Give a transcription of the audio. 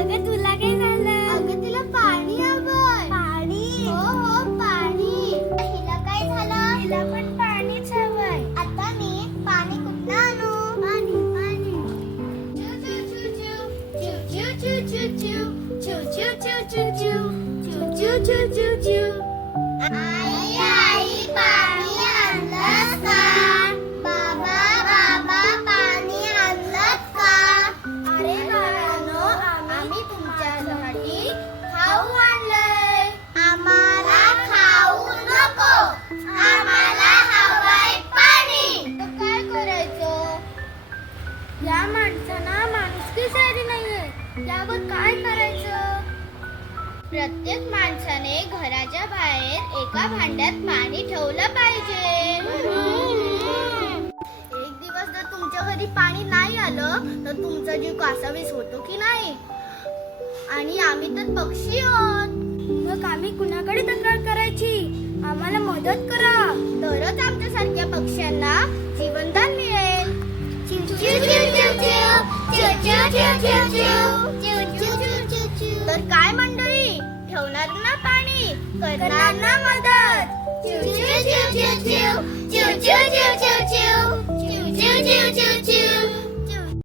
अगं तुला काय झालं? अगं तिला पाणी हवंय. पाणी? हो पाणी. हिला काय झालं? तिला पण पाणीच हवंय. आता मी पाणी कुठलं आणू? पाणी पाणी. आई आई पाणी आणलंस का? बाबा बाबा पाणी आणलंस का? अरे बाळांनो, आम्ही तुमच्यासाठी खाऊ आणलंय. आम्हाला खाऊ नको, आम्हाला हवंय पाणी. तर काय करायचं? या माणसांना माणुसकी सारी नाहीये. यावर काय करायचं? प्रत्येक माणसाने घराच्या बाहेर एका भांड्यात पाणी ठेवलं पाहिजे. एक दिवस जर तुमच्या घरी पाणी नाही आलं तर तुमचा जीव कासावीस होतो की नाही? आणि आम्ही तर पक्षी आहोत. मग आम्ही कुणाकडे तक्रार करायची? आम्हाला मदत करा. तरच आमच्यासारख्या पक्ष्यांना जीवनदान मिळेल. तर काय मंडळी, ठेवणार ना पाणी, करणार ना मदत. चिव चिव चिव चिव चिव चिव चिव चिव चिव चिव चिव चिव चिव चिव.